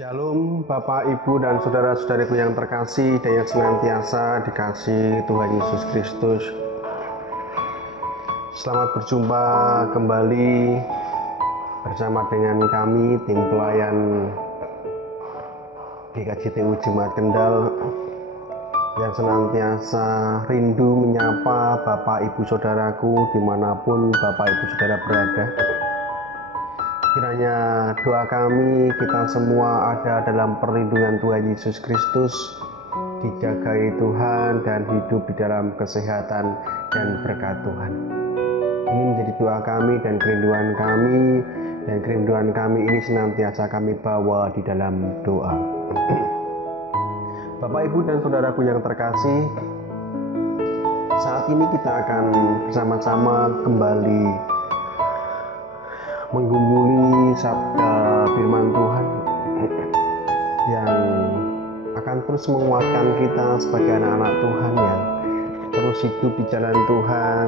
Shalom Bapak, Ibu, dan saudara-saudariku yang terkasih dan yang senantiasa dikasihi Tuhan Yesus Kristus. Selamat berjumpa kembali bersama dengan kami, tim pelayan GKJTU Jemaat Kendal yang senantiasa rindu menyapa Bapak, Ibu, Saudaraku dimanapun Bapak, Ibu, Saudara berada. Kiranya doa kami, kita semua ada dalam perlindungan Tuhan Yesus Kristus, dijagai Tuhan dan hidup di dalam kesehatan dan berkat Tuhan. Ini menjadi doa kami dan kerinduan kami ini senantiasa kami bawa di dalam doa. Bapak, Ibu, dan saudaraku yang terkasih, saat ini kita akan bersama-sama kembali menggumuli sabda firman Tuhan yang akan terus menguatkan kita sebagai anak-anak Tuhan yang terus hidup di jalan Tuhan,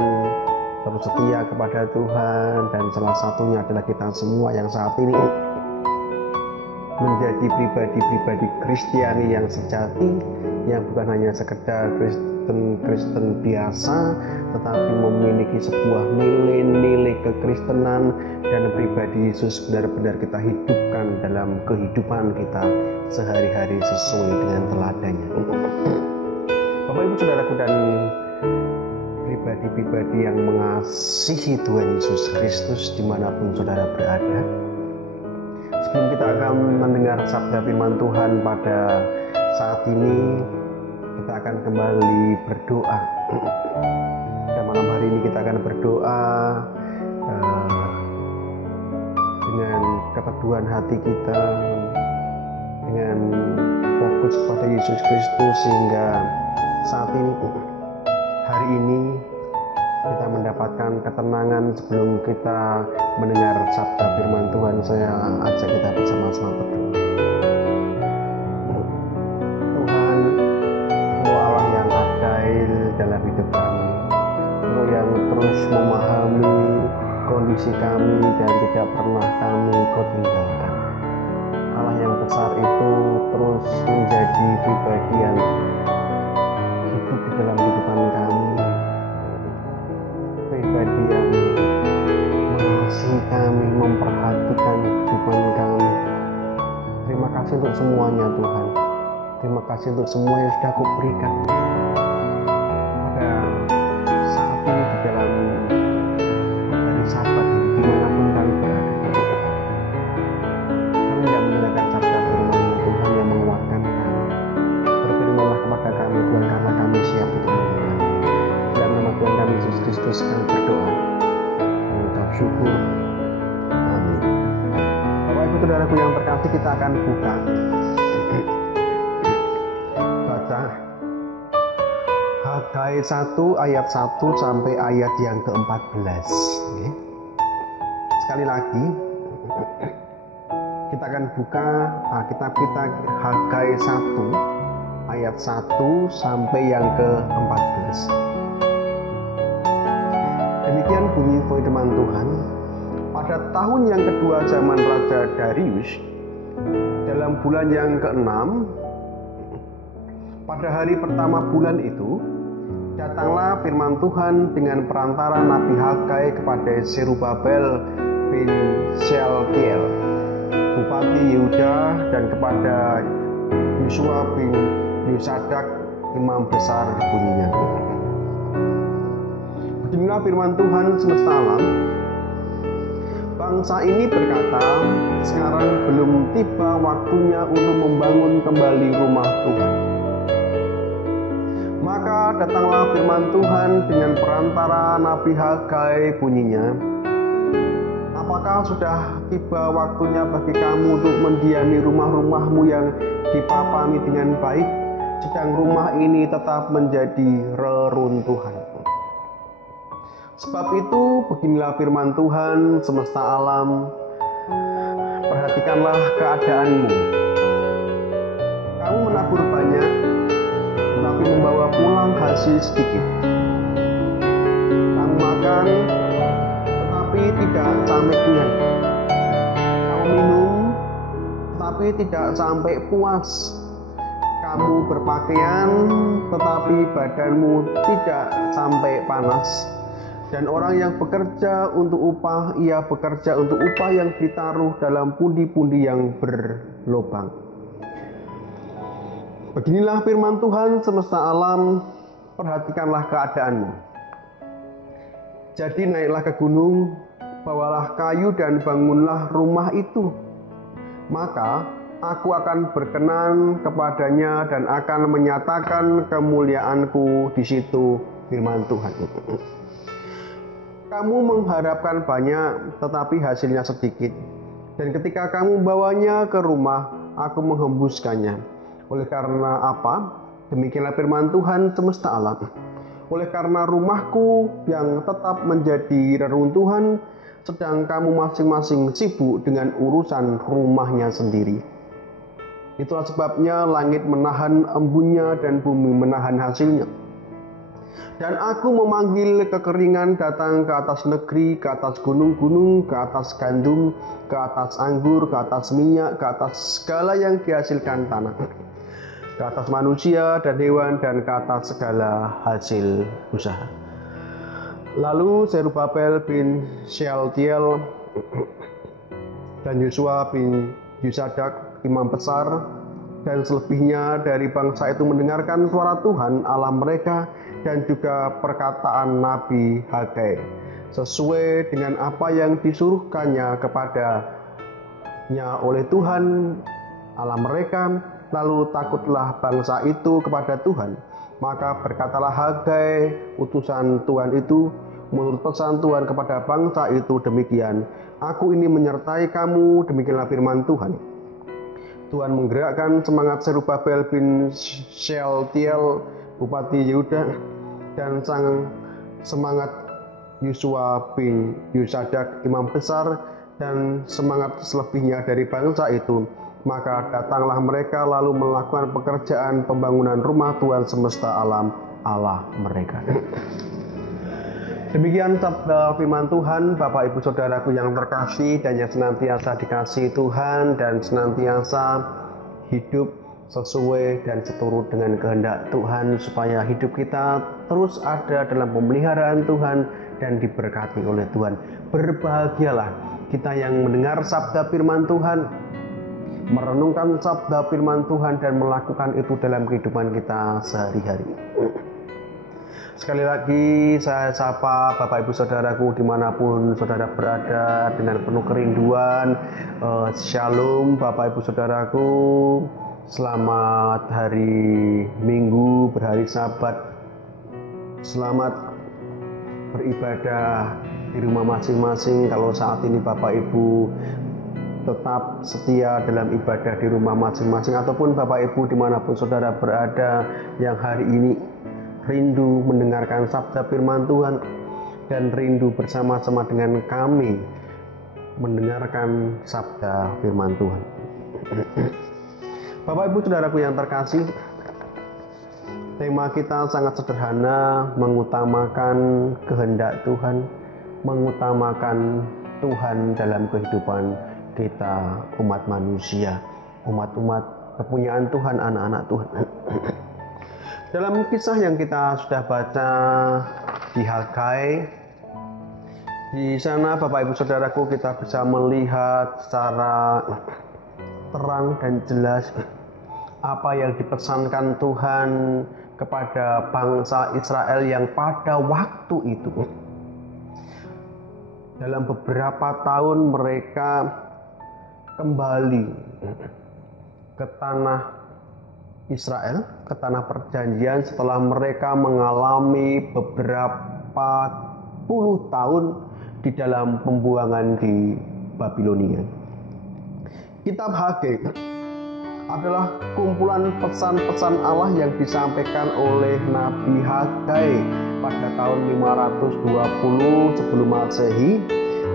terus setia kepada Tuhan, dan salah satunya adalah kita semua yang saat ini menjadi pribadi-pribadi Kristiani yang sejati, yang bukan hanya sekedar Kristen biasa, tetapi memiliki sebuah nilai-nilai kekristenan dan pribadi Yesus benar-benar kita hidupkan dalam kehidupan kita sehari-hari sesuai dengan teladannya. Bapak, Ibu, Saudaraku, dan pribadi-pribadi yang mengasihi Tuhan Yesus Kristus dimanapun saudara berada, sebelum kita akan mendengar sabda firman Tuhan pada saat ini, kita akan kembali berdoa. Dan malam hari ini kita akan berdoa dengan keteduhan hati kita, dengan fokus pada Yesus Kristus, sehingga saat ini, hari ini, kita mendapatkan ketenangan sebelum kita mendengar sabda firman Tuhan. Saya ajak kita bersama-sama berdoa. Tuhan, Engkau Allah yang adil dalam hidup kami, Engkau yang terus memahami kondisi kami dan tidak pernah kami Kau tinggalkan. Allah yang besar itu terus menjadi pribadi yang hidup di dalam kehidupan kami, pribadi yang mengasihi kami, memperhatikan kehidupan kami. Terima kasih untuk semuanya Tuhan. Terima kasih untuk semua yang sudah Kau berikan pada saat ini di dalam hari Sabat, dimanapun kami berada. Kami tidak mendengarkan sabda firman Tuhan yang menguatkan kami. Berfirmanlah kepada kami Tuhan, karena kami siap untuk mendengar. Dalam nama Tuhan kami Yesus Kristus kami berdoa, mengucap syukur. Amin. Bapak, Ibu, Saudaraku yang terkasih, kita akan buka Hagai 1 ayat 1 sampai ayat yang ke-14. Sekali lagi kita akan buka kitab kita Hagai 1 ayat 1 sampai yang ke-14. Demikian bunyi firman Tuhan. Pada tahun yang kedua zaman Raja Darius, dalam bulan yang ke-6, pada hari pertama bulan itu, datanglah firman Tuhan dengan perantara Nabi Hagai kepada Zerubabel bin Shealtiel, Bupati Yehuda, dan kepada Yosua bin Yosadak, Imam besar, bunyinya. Beginilah firman Tuhan semesta alam. Bangsa ini berkata, sekarang belum tiba waktunya untuk membangun kembali rumah Tuhan. Maka datanglah firman Tuhan dengan perantara Nabi Hagai, bunyinya, apakah sudah tiba waktunya bagi kamu untuk mendiami rumah-rumahmu yang dipapani dengan baik, sedang rumah ini tetap menjadi reruntuhan? Sebab itu, beginilah firman Tuhan semesta alam, perhatikanlah keadaanmu. Kamu menabur banyak, tetapi membawa pulang hasil sedikit. Kamu makan, tetapi tidak sampai kenyang. Kamu minum, tetapi tidak sampai puas. Kamu berpakaian, tetapi badanmu tidak sampai panas. Dan orang yang bekerja untuk upah, ia bekerja untuk upah yang ditaruh dalam pundi-pundi yang berlubang. Beginilah firman Tuhan semesta alam, perhatikanlah keadaanmu. Jadi naiklah ke gunung, bawalah kayu dan bangunlah rumah itu. Maka aku akan berkenan kepadanya dan akan menyatakan kemuliaanku di situ, firman Tuhan. Kamu mengharapkan banyak, tetapi hasilnya sedikit. Dan ketika kamu membawanya ke rumah, aku menghembuskannya. Oleh karena apa? Demikianlah firman Tuhan semesta alam. Oleh karena rumahku yang tetap menjadi reruntuhan, sedang kamu masing-masing sibuk dengan urusan rumahnya sendiri. Itulah sebabnya langit menahan embunnya dan bumi menahan hasilnya. Dan aku memanggil kekeringan datang ke atas negeri, ke atas gunung-gunung, ke atas gandum, ke atas anggur, ke atas minyak, ke atas segala yang dihasilkan tanah, ke atas manusia dan hewan, dan ke atas segala hasil usaha. Lalu Zerubabel bin Shealtiel dan Yosua bin Yosadak, imam besar, dan selebihnya dari bangsa itu mendengarkan suara Tuhan Allah mereka dan juga perkataan Nabi Hagai, sesuai dengan apa yang disuruhkannya kepadanya oleh Tuhan Allah mereka. Lalu takutlah bangsa itu kepada Tuhan. Maka berkatalah Hagai, utusan Tuhan itu, menurut pesan Tuhan kepada bangsa itu demikian, aku ini menyertai kamu, demikianlah firman Tuhan. Tuhan menggerakkan semangat Zerubabel bin Shealtiel, Bupati Yehuda, dan semangat Yosua bin Yosadak, imam besar, dan semangat selebihnya dari bangsa itu. Maka datanglah mereka lalu melakukan pekerjaan pembangunan rumah Tuhan semesta alam Allah mereka. Demikian sabda firman Tuhan, Bapak Ibu Saudaraku yang terkasih dan yang senantiasa dikasihi Tuhan dan senantiasa hidup sesuai dan seturut dengan kehendak Tuhan, supaya hidup kita terus ada dalam pemeliharaan Tuhan dan diberkati oleh Tuhan. Berbahagialah kita yang mendengar sabda firman Tuhan, merenungkan sabda firman Tuhan dan melakukan itu dalam kehidupan kita sehari-hari. Sekali lagi saya sapa Bapak Ibu Saudaraku dimanapun saudara berada dengan penuh kerinduan. Shalom Bapak Ibu Saudaraku, selamat hari Minggu, berhari Sabat. Selamat beribadah di rumah masing-masing. Kalau saat ini Bapak Ibu tetap setia dalam ibadah di rumah masing-masing, ataupun Bapak Ibu dimanapun saudara berada yang hari ini rindu mendengarkan sabda firman Tuhan dan rindu bersama-sama dengan kami mendengarkan sabda firman Tuhan. Bapak Ibu Saudaraku yang terkasih, tema kita sangat sederhana, mengutamakan kehendak Tuhan, mengutamakan Tuhan dalam kehidupan kita umat manusia, umat-umat kepunyaan Tuhan, anak-anak Tuhan. Dalam kisah yang kita sudah baca di Hagai, di sana Bapak Ibu Saudaraku kita bisa melihat secara terang dan jelas apa yang dipesankan Tuhan kepada bangsa Israel yang pada waktu itu. Dalam beberapa tahun mereka kembali ke tanah Israel, ke tanah perjanjian setelah mereka mengalami beberapa puluh tahun di dalam pembuangan di Babilonia. Kitab Hagai adalah kumpulan pesan-pesan Allah yang disampaikan oleh Nabi Hagai pada tahun 520 sebelum Masehi.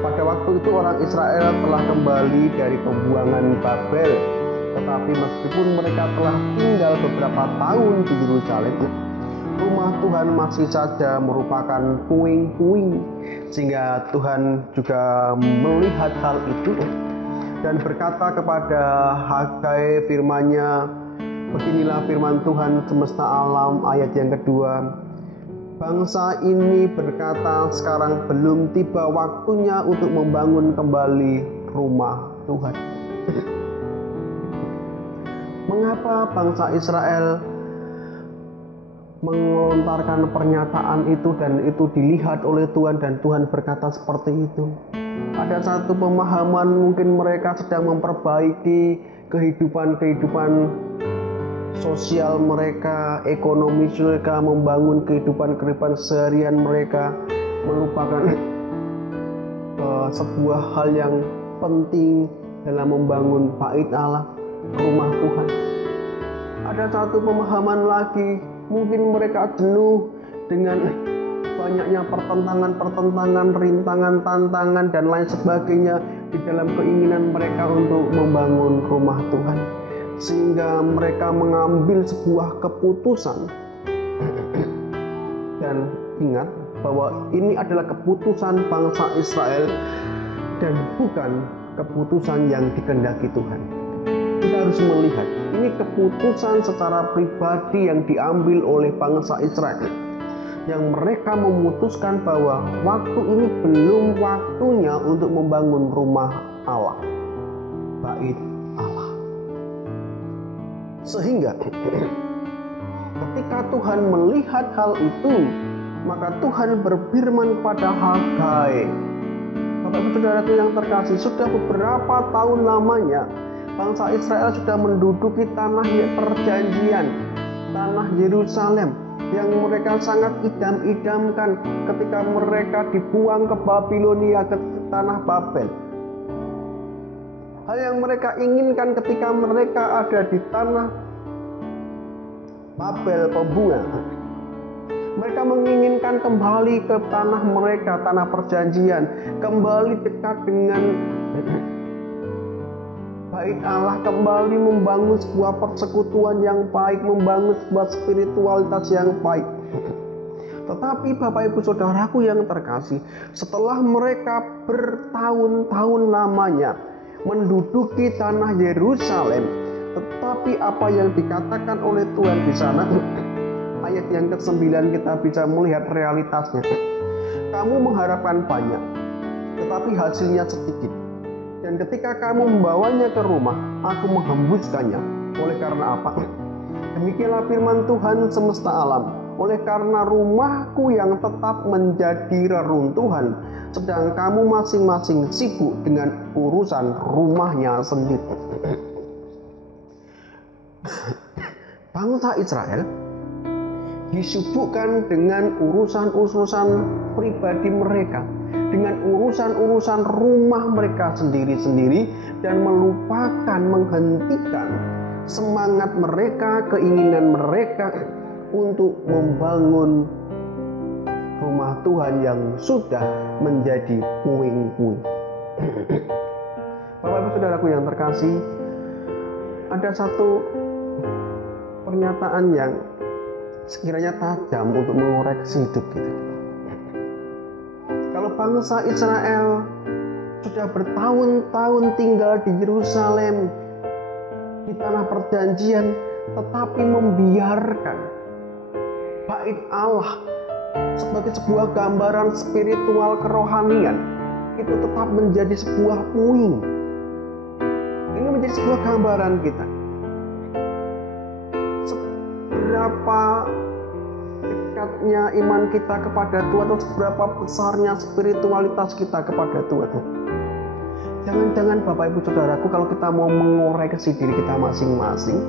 Pada waktu itu orang Israel telah kembali dari pembuangan Babel, tetapi meskipun mereka telah tinggal beberapa tahun di Yerusalem, rumah Tuhan masih saja merupakan puing-puing, sehingga Tuhan juga melihat hal itu. dan berkata kepada Hagai firman-Nya, beginilah firman Tuhan semesta alam, ayat yang kedua. Bangsa ini berkata, sekarang belum tiba waktunya untuk membangun kembali rumah Tuhan. Mengapa bangsa Israel melontarkan pernyataan itu dan itu dilihat oleh Tuhan dan Tuhan berkata seperti itu? Ada satu pemahaman, mungkin mereka sedang memperbaiki kehidupan sosial mereka, ekonomi mereka, membangun kehidupan seharian mereka, melupakan sebuah hal yang penting dalam membangun bait Allah, rumah Tuhan. Ada satu pemahaman lagi, mungkin mereka jenuh dengan banyaknya pertentangan, rintangan, tantangan, dan lain sebagainya di dalam keinginan mereka untuk membangun rumah Tuhan. Sehingga mereka mengambil sebuah keputusan. Dan ingat bahwa ini adalah keputusan bangsa Israel dan bukan keputusan yang dikehendaki Tuhan. Kita harus melihat, ini keputusan secara pribadi yang diambil oleh bangsa Israel, yang mereka memutuskan bahwa waktu ini belum waktunya untuk membangun rumah Allah, bait Allah. Sehingga ketika Tuhan melihat hal itu, maka Tuhan berfirman kepada Hagai. Bapak Ibu Saudaraku yang terkasih, sudah beberapa tahun lamanya bangsa Israel sudah menduduki tanah perjanjian, tanah Yerusalem, yang mereka sangat idam-idamkan ketika mereka dibuang ke Babilonia, ke tanah Babel. Hal yang mereka inginkan ketika mereka ada di tanah Babel pembuangan, mereka menginginkan kembali ke tanah mereka, tanah perjanjian, kembali dekat dengan bait Allah, kembali membangun sebuah persekutuan yang baik, membangun sebuah spiritualitas yang baik. Tetapi Bapak Ibu Saudaraku yang terkasih, setelah mereka bertahun-tahun lamanya menduduki tanah Yerusalem, tetapi apa yang dikatakan oleh Tuhan di sana, ayat yang ke-9 kita bisa melihat realitasnya. Kamu mengharapkan banyak, tetapi hasilnya sedikit. Dan ketika kamu membawanya ke rumah, aku menghembuskannya. Oleh karena apa? Demikianlah firman Tuhan semesta alam. Oleh karena rumahku yang tetap menjadi reruntuhan, sedang kamu masing-masing sibuk dengan urusan rumahnya sendiri. Bangsa Israel disibukkan dengan urusan-urusan pribadi mereka, dengan urusan-urusan rumah mereka sendiri-sendiri, dan melupakan, menghentikan semangat mereka, keinginan mereka untuk membangun rumah Tuhan yang sudah menjadi puing-puing. Bapak Ibu Saudaraku yang terkasih, ada satu pernyataan yang sekiranya tajam untuk mengoreksi hidup kita. Kalau bangsa Israel sudah bertahun-tahun tinggal di Yerusalem, di tanah perjanjian, tetapi membiarkan bait Allah sebagai sebuah gambaran spiritual kerohanian, itu tetap menjadi sebuah puing. Ini menjadi sebuah gambaran kita. Seberapa dekatnya iman kita kepada Tuhan, atau seberapa besarnya spiritualitas kita kepada Tuhan. Jangan-jangan Bapak Ibu Saudaraku, kalau kita mau mengoreksi diri kita masing-masing,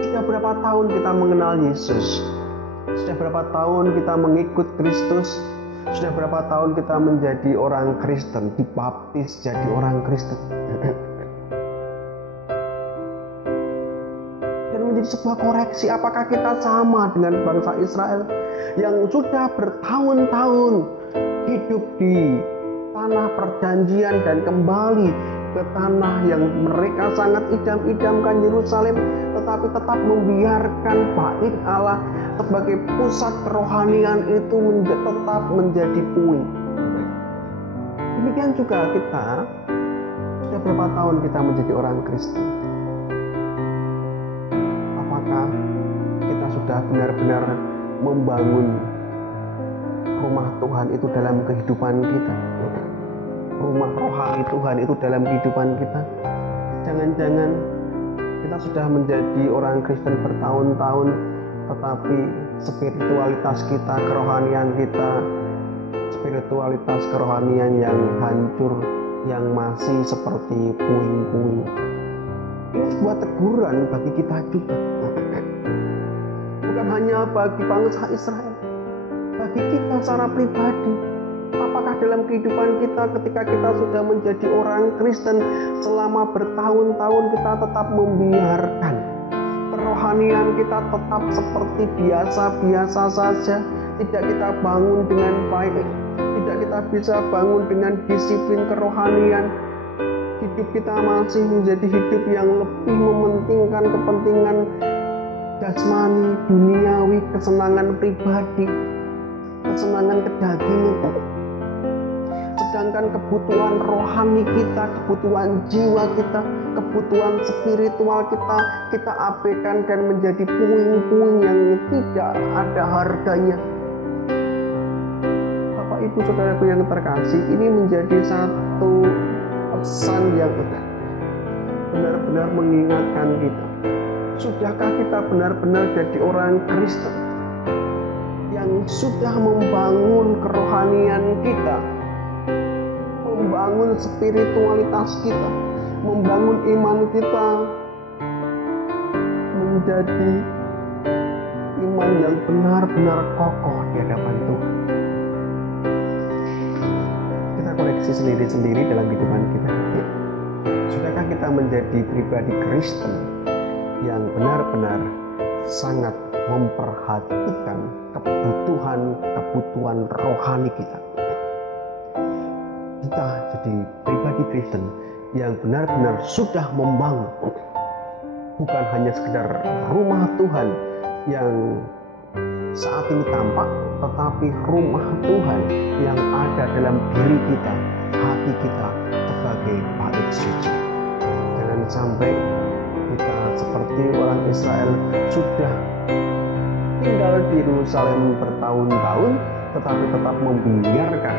sudah berapa tahun kita mengenal Yesus? Sudah berapa tahun kita mengikut Kristus? Sudah berapa tahun kita menjadi orang Kristen, dibaptis jadi orang Kristen? Dan menjadi sebuah koreksi, apakah kita sama dengan bangsa Israel yang sudah bertahun-tahun hidup di tanah perjanjian dan kembali ke tanah yang mereka sangat idam-idamkan, Yerusalem, tetapi tetap membiarkan bait Allah sebagai pusat kerohanian itu tetap menjadi puing. Demikian juga kita sudah Sudah berapa tahun kita menjadi orang Kristen? Apakah kita sudah benar-benar membangun rumah Tuhan itu dalam kehidupan kita? Rumah rohani Tuhan itu dalam kehidupan kita? Jangan-jangan kita sudah menjadi orang Kristen bertahun-tahun, tetapi spiritualitas kita, kerohanian yang hancur, yang masih seperti puing-puing. Ini sebuah teguran bagi kita juga. Bukan hanya bagi bangsa Israel, bagi kita secara pribadi. Apakah dalam kehidupan kita ketika kita sudah menjadi orang Kristen selama bertahun-tahun kita tetap membiarkan kerohanian kita tetap seperti biasa-biasa saja, tidak kita bangun dengan baik, tidak kita bisa bangun dengan disiplin kerohanian, hidup kita masih menjadi hidup yang lebih mementingkan kepentingan jasmani, duniawi, kesenangan pribadi, kesenangan kedagingan. Sedangkan kebutuhan rohani kita, kebutuhan jiwa kita, kebutuhan spiritual kita abaikan dan menjadi puing-puing yang tidak ada harganya. Bapak Ibu Saudaraku yang terkasih, ini menjadi satu pesan yang benar-benar mengingatkan kita. Sudahkah kita benar-benar jadi orang Kristen yang sudah membangun kerohanian kita, membangun spiritualitas kita, membangun iman kita menjadi iman yang benar-benar kokoh di hadapan Tuhan? Kita koreksi sendiri-sendiri dalam kehidupan kita. Sudahkah kita menjadi pribadi Kristen yang benar-benar sangat memperhatikan kebutuhan rohani kita? Kita jadi pribadi Kristen yang benar-benar sudah membangun bukan hanya sekedar rumah Tuhan yang saat ini tampak, tetapi rumah Tuhan yang ada dalam diri kita, hati kita sebagai bait suci. Jangan sampai kita seperti orang Israel sudah tinggal di Yerusalem bertahun-tahun, tetapi tetap membiarkan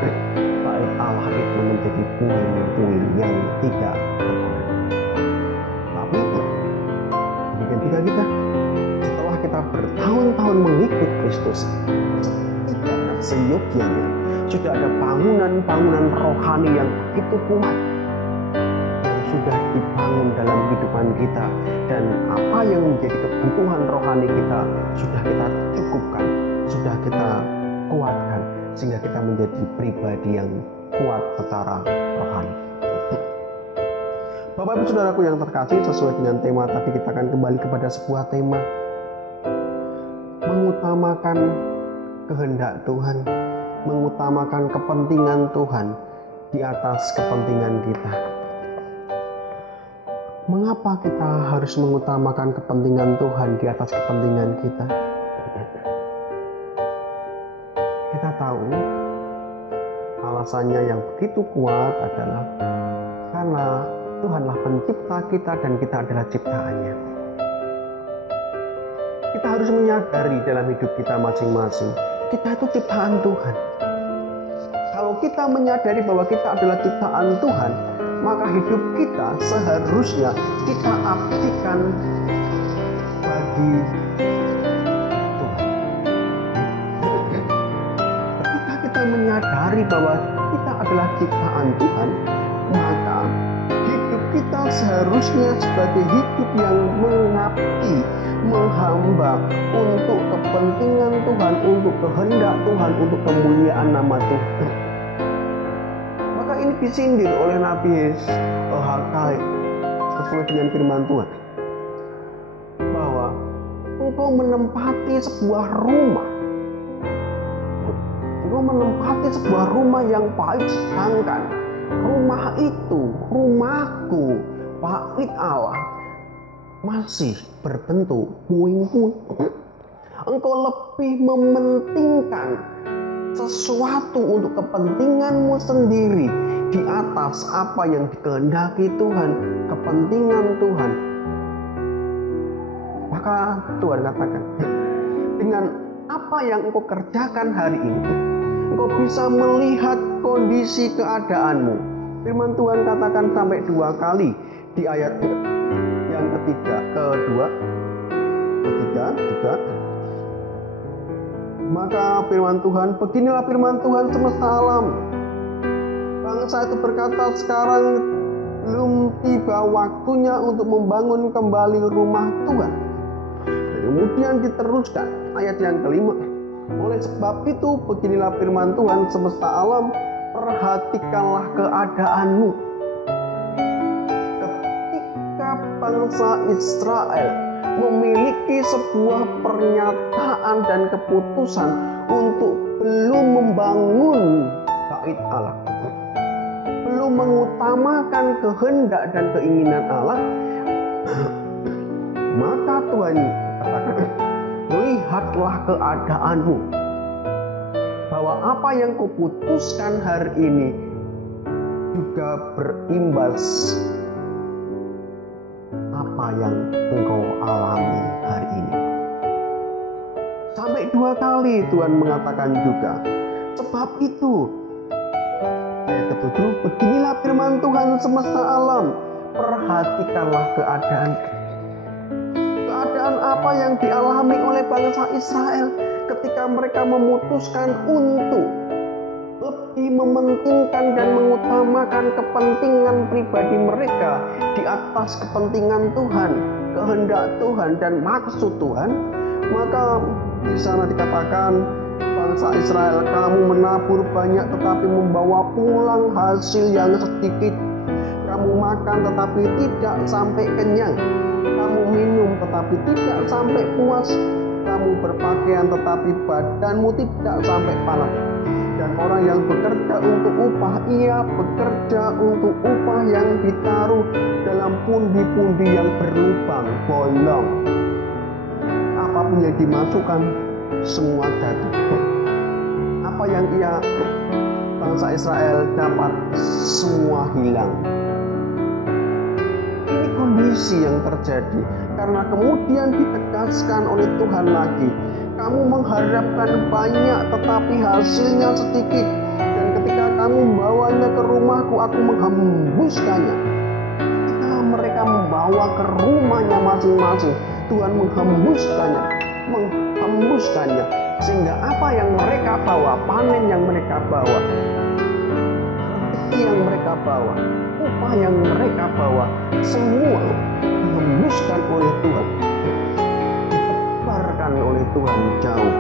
bait Allah itu menjadi puing-puing yang tidak berguna. Tapi demikian juga kita, setelah kita bertahun-tahun mengikut Kristus, setidaknya seyogyanya sudah ada bangunan-bangunan rohani yang begitu kuat yang sudah dibangun dalam kehidupan kita, dan apa yang menjadi kebutuhan rohani kita sudah kita cukupkan, sudah kita kuatkan, sehingga kita menjadi pribadi yang kuat secara rohani. Bapak Ibu Saudaraku yang terkasih, sesuai dengan tema tadi, kita akan kembali kepada sebuah tema mengutamakan kehendak Tuhan, mengutamakan kepentingan Tuhan di atas kepentingan kita. Mengapa kita harus mengutamakan kepentingan Tuhan di atas kepentingan kita? Kita tahu alasannya yang begitu kuat adalah karena Tuhanlah pencipta kita dan kita adalah ciptaannya. Kita harus menyadari dalam hidup kita masing-masing, kita itu ciptaan Tuhan. Kalau kita menyadari bahwa kita adalah ciptaan Tuhan, maka hidup kita seharusnya kita abdikan bagi menyadari bahwa kita adalah ciptaan Tuhan, maka hidup kita seharusnya sebagai hidup yang mengabdi, menghamba untuk kepentingan Tuhan, untuk kehendak Tuhan, untuk kemuliaan nama Tuhan. Maka ini disindir oleh Nabi Hagai sesuai dengan firman Tuhan, bahwa engkau menempati sebuah rumah, engkau menempati sebuah rumah yang baik, sedangkan rumah itu, rumahku, bait Allah, masih berbentuk puing-puing. Engkau lebih mementingkan sesuatu untuk kepentinganmu sendiri di atas apa yang dikehendaki Tuhan, kepentingan Tuhan, maka Tuhan katakan, dengan apa yang engkau kerjakan hari ini, engkau bisa melihat kondisi keadaanmu. Firman Tuhan katakan sampai 2 kali di ayat yang ketiga, ketiga. Maka firman Tuhan, beginilah firman Tuhan semesta alam. Bangsa itu berkata, sekarang belum tiba waktunya untuk membangun kembali rumah Tuhan. Dan kemudian diteruskan ayat yang kelima. Oleh sebab itu, beginilah firman Tuhan semesta alam, perhatikanlah keadaanmu. Ketika bangsa Israel memiliki sebuah pernyataan dan keputusan untuk belum membangun bait Allah, belum mengutamakan kehendak dan keinginan Allah, maka Tuhan katakan, lihatlah keadaanmu, bahwa apa yang kau putuskan hari ini juga berimbas apa yang engkau alami hari ini. Sampai 2 kali Tuhan mengatakan juga. Sebab itu, ayat ke-7, beginilah firman Tuhan semesta alam, perhatikanlah keadaan apa yang dialami oleh bangsa Israel ketika mereka memutuskan untuk lebih mementingkan dan mengutamakan kepentingan pribadi mereka di atas kepentingan Tuhan, kehendak Tuhan dan maksud Tuhan. Maka di sana dikatakan, bangsa Israel, kamu menabur banyak tetapi membawa pulang hasil yang sedikit. Kamu makan tetapi tidak sampai kenyang. Kamu minum tetapi tidak sampai puas. Kamu berpakaian tetapi badanmu tidak sampai panas. Dan orang yang bekerja untuk upah, ia bekerja untuk upah yang ditaruh dalam pundi-pundi yang berlubang bolong. Apapun yang dimasukkan, semua jatuh. Apa yang bangsa Israel dapat, semua hilang. Ini kondisi yang terjadi karena kemudian ditegaskan oleh Tuhan lagi, kamu mengharapkan banyak tetapi hasilnya sedikit, dan ketika kamu membawanya ke rumahku, aku menghembuskannya. Ketika mereka membawa ke rumahnya masing-masing, Tuhan menghembuskannya, sehingga apa yang mereka bawa, panen yang mereka bawa, rezeki yang mereka bawa, upah yang mereka bawa, semua dihembuskan oleh Tuhan, ditebarkan oleh Tuhan jauh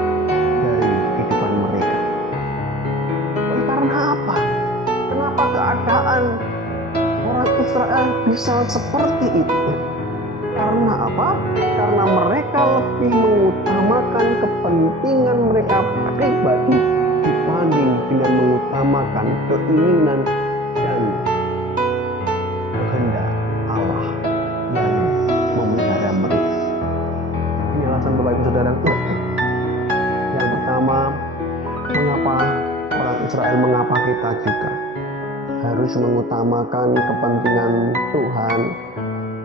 dari kehidupan mereka. Karena apa? Kenapa keadaan orang Israel bisa seperti itu? Karena apa? Karena mereka lebih mengutamakan kepentingan mereka pribadi dibanding dengan mengutamakan keinginan dan kehendak Allah yang memelihara mereka. Ini alasan Bapak Ibu Saudaraku. Yang pertama, mengapa orang Israel, mengapa kita juga harus mengutamakan kepentingan Tuhan,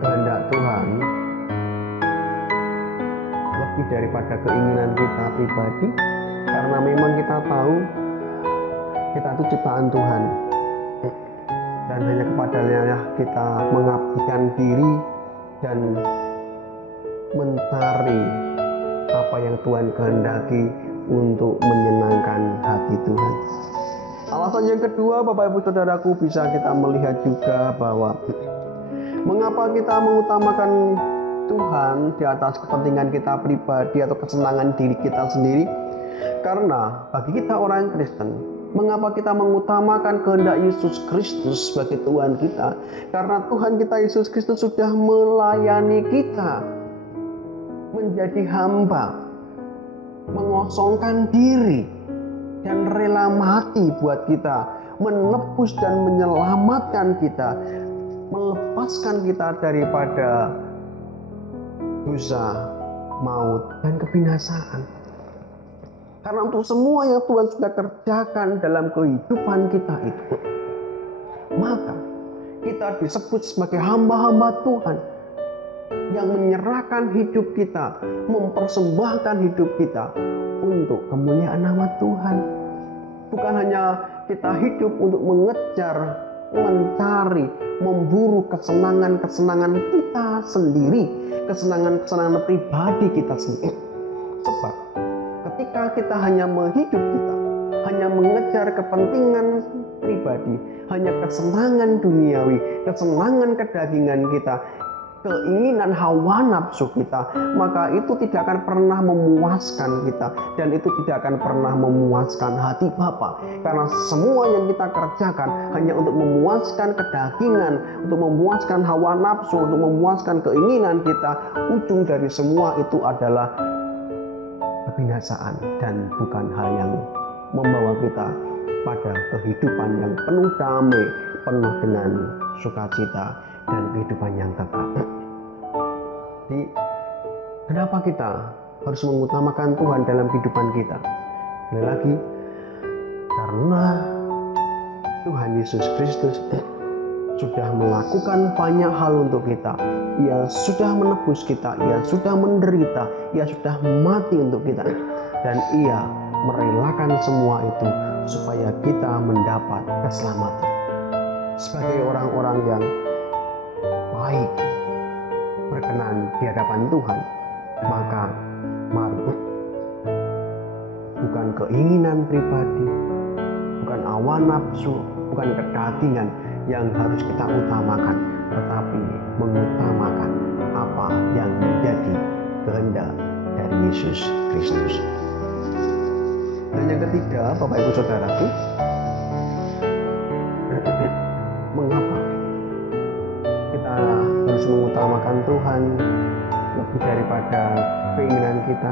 kehendak Tuhan lebih daripada keinginan kita pribadi, karena memang kita tahu kita itu ciptaan Tuhan dan hanya kepadanya kita mengabdikan diri dan mencari apa yang Tuhan kehendaki untuk menyenangkan hati Tuhan. Alasan yang kedua, Bapak Ibu Saudaraku, bisa kita melihat juga bahwa mengapa kita mengutamakan Tuhan di atas kepentingan kita pribadi atau kesenangan diri kita sendiri? Karena bagi kita orang Kristen, mengapa kita mengutamakan kehendak Yesus Kristus sebagai Tuhan kita? Karena Tuhan kita Yesus Kristus sudah melayani kita menjadi hamba, mengosongkan diri dan rela mati buat kita, menebus dan menyelamatkan kita, melepaskan kita daripada dosa, maut, dan kebinasaan. Karena untuk semua yang Tuhan sudah kerjakan dalam kehidupan kita itu, maka kita disebut sebagai hamba-hamba Tuhan yang menyerahkan hidup kita, mempersembahkan hidup kita untuk kemuliaan nama Tuhan. Bukan hanya kita hidup untuk mengejar, mencari, memburu kesenangan-kesenangan kita sendiri, kesenangan-kesenangan pribadi kita sendiri. Sebab ketika kita hanya menghidup kita, hanya mengejar kepentingan pribadi, hanya kesenangan duniawi, kesenangan kedagingan kita, keinginan hawa nafsu kita, maka itu tidak akan pernah memuaskan kita, dan itu tidak akan pernah memuaskan hati Bapa. Karena semua yang kita kerjakan hanya untuk memuaskan kedagingan, untuk memuaskan hawa nafsu, untuk memuaskan keinginan kita. Ujung dari semua itu adalah kebinasaan dan bukan hal yang membawa kita pada kehidupan yang penuh damai, penuh dengan sukacita dan kehidupan yang kekal. Jadi, kenapa kita harus mengutamakan Tuhan dalam kehidupan kita? Sekali lagi, karena Tuhan Yesus Kristus sudah melakukan banyak hal untuk kita. Ia sudah menebus kita, Ia sudah menderita, Ia sudah mati untuk kita, dan Ia merelakan semua itu supaya kita mendapat keselamatan. Sebagai orang-orang yang baik, berkenan di hadapan Tuhan, maka mari, bukan keinginan pribadi, bukan hawa nafsu, bukan kedagingan yang harus kita utamakan, tetapi mengutamakan apa yang menjadi kehendak dari Yesus Kristus. Dan yang ketiga, Bapak Ibu Saudaraku, mengapa kita harus mengutamakan Tuhan lebih daripada keinginan kita,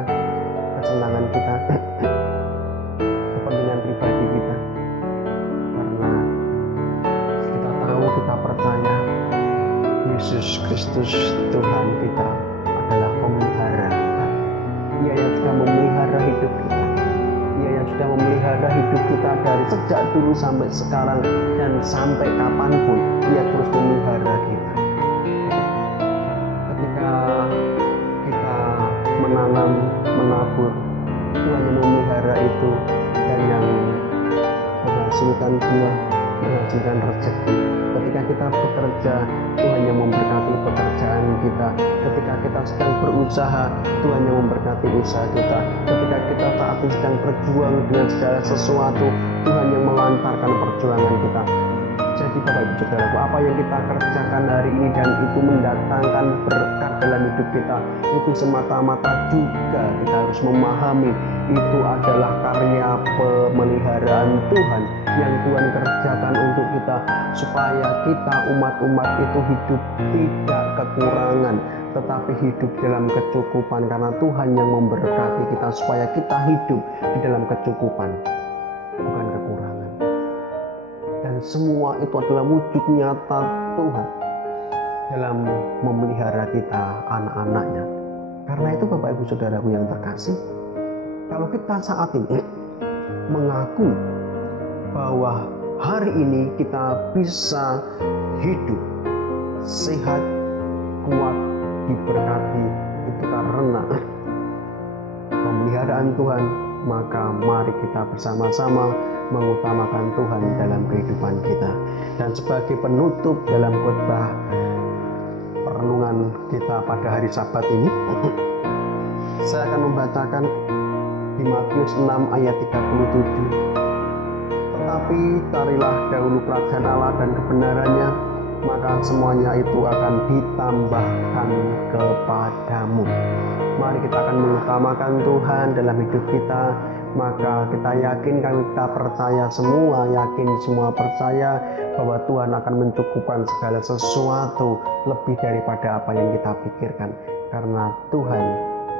kesenangan kita, kepentingan pribadi kita? Karena kita tahu, kita percaya Yesus Kristus Tuhan kita adalah pemelihara kita. Ia yang sudah memelihara hidup kita. Ia yang sudah memelihara hidup kita dari sejak dulu sampai sekarang dan sampai kapanpun. Ia terus memelihara kita. Ketika kita menanam, menabur, Tuhan yang memelihara itu, dan yang menghasilkan buah, menghasilkan rezeki. Ketika kita bekerja, Tuhan yang memberkati pekerjaan kita. Ketika kita sedang berusaha, Tuhan yang memberkati usaha kita. Ketika kita saat ini sedang berjuang dengan segala sesuatu, Tuhan yang melancarkan perjuangan kita. Jadi Bapak Ibu Saudaraku, apa yang kita kerjakan hari ini dan itu mendatangkan berkat dalam hidup kita, itu semata-mata juga kita harus memahami itu adalah karya pemeliharaan Tuhan yang Tuhan kerjakan untuk kita, supaya kita umat-umat itu hidup tidak kekurangan, tetapi hidup dalam kecukupan, karena Tuhan yang memberkati kita supaya kita hidup di dalam kecukupan, bukan kekurangan. Dan semua itu adalah wujud nyata Tuhan dalam memelihara kita, anak-anaknya. Karena itu Bapak Ibu Saudaraku yang terkasih, kalau kita saat ini mengaku bahwa hari ini kita bisa hidup sehat, kuat, diberkati, itu karena pemeliharaan Tuhan, maka mari kita bersama-sama mengutamakan Tuhan dalam kehidupan kita. Dan sebagai penutup dalam khotbah perenungan kita pada hari Sabat ini, saya akan membacakan di Matius 6 ayat 37. Tetapi carilah dahulu kerajaan Allah dan kebenarannya, maka semuanya itu akan ditambahkan kepadamu. Mari kita akan mengutamakan Tuhan dalam hidup kita. Maka kita yakin, kita percaya semua, yakin semua percaya bahwa Tuhan akan mencukupkan segala sesuatu lebih daripada apa yang kita pikirkan. Karena Tuhan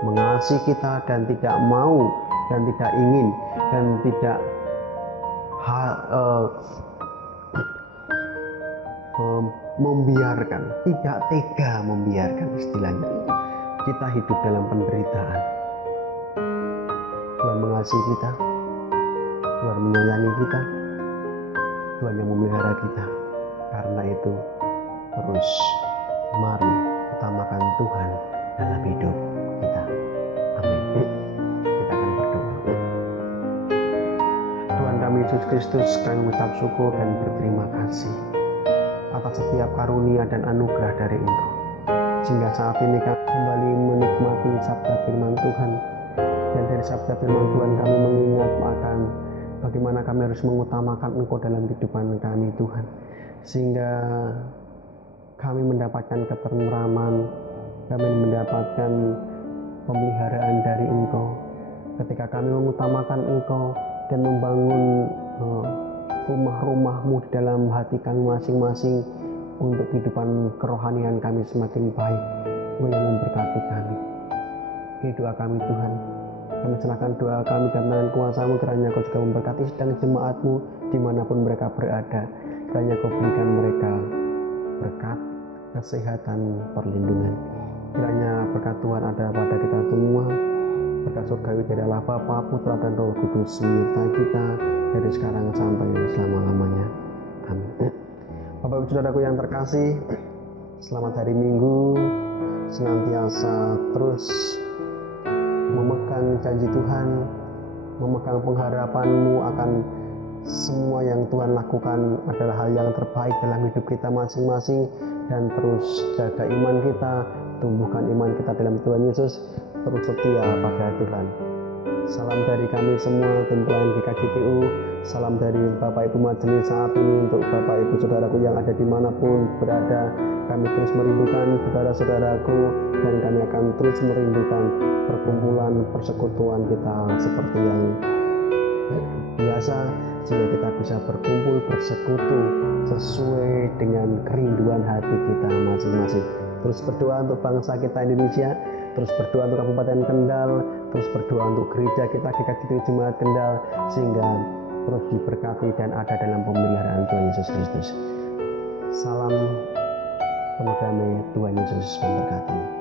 mengasihi kita dan tidak mau dan tidak ingin dan tidak membiarkan, tidak tega membiarkan, istilahnya kita hidup dalam penderitaan. Tuhan mengasihi kita, Tuhan menyayangi kita, Tuhan yang memelihara kita. Karena itu terus mari utamakan Tuhan dalam hidup kita. Amin. Kita akan berdoa. Tuhan kami Yesus Kristus, kami mengucap syukur dan berterima kasih atas setiap karunia dan anugerah dari Engkau, sehingga saat ini kami kembali menikmati sabda firman Tuhan. Dan dari sabda firman Tuhan kami mengingat akan bagaimana kami harus mengutamakan Engkau dalam kehidupan kami, Tuhan, sehingga kami mendapatkan ketentraman, kami mendapatkan pemeliharaan dari Engkau. Ketika kami mengutamakan Engkau dan membangun rumah-rumah-Mu di dalam hati kami masing-masing, untuk kehidupan kerohanian kami semakin baik, Engkau yang memberkati kami. Ini doa kami, Tuhan. Kami serahkan doa kami dan tangan kuasa-Mu, kiranya Kau juga memberkati sedang jemaat-Mu dimanapun mereka berada. Kiranya Kau berikan mereka berkat, kesehatan, perlindungan. Kiranya berkat Tuhan ada pada kita semua. Berkat surgawi dari Allah Bapa, Putra dan Roh Kudus menyertai kita dari sekarang sampai selama-lamanya. Amin. Bapak Ibu Saudaraku yang terkasih, selamat hari Minggu. Senantiasa terus memegang janji Tuhan, memegang pengharapan-Mu akan semua yang Tuhan lakukan adalah hal yang terbaik dalam hidup kita masing-masing. Dan terus jaga iman kita, tumbuhkan iman kita dalam Tuhan Yesus, terus setia pada Tuhan. Salam dari kami semua, tim pelayan GKGTU. Salam dari Bapak Ibu Majelis saat ini untuk Bapak Ibu Saudaraku yang ada dimanapun berada. Kami terus merindukan saudara-saudaraku, dan kami akan terus merindukan perkumpulan, persekutuan kita seperti yang biasa, sehingga kita bisa berkumpul, bersekutu sesuai dengan kerinduan hati kita masing-masing. Terus berdoa untuk bangsa kita Indonesia, terus berdoa untuk Kabupaten Kendal, terus berdoa untuk gereja kita GKGTU Jemaat Kendal, sehingga terus diberkati dan ada dalam pemeliharaan Tuhan Yesus Kristus. Salam penuh damai, Tuhan Yesus memberkati.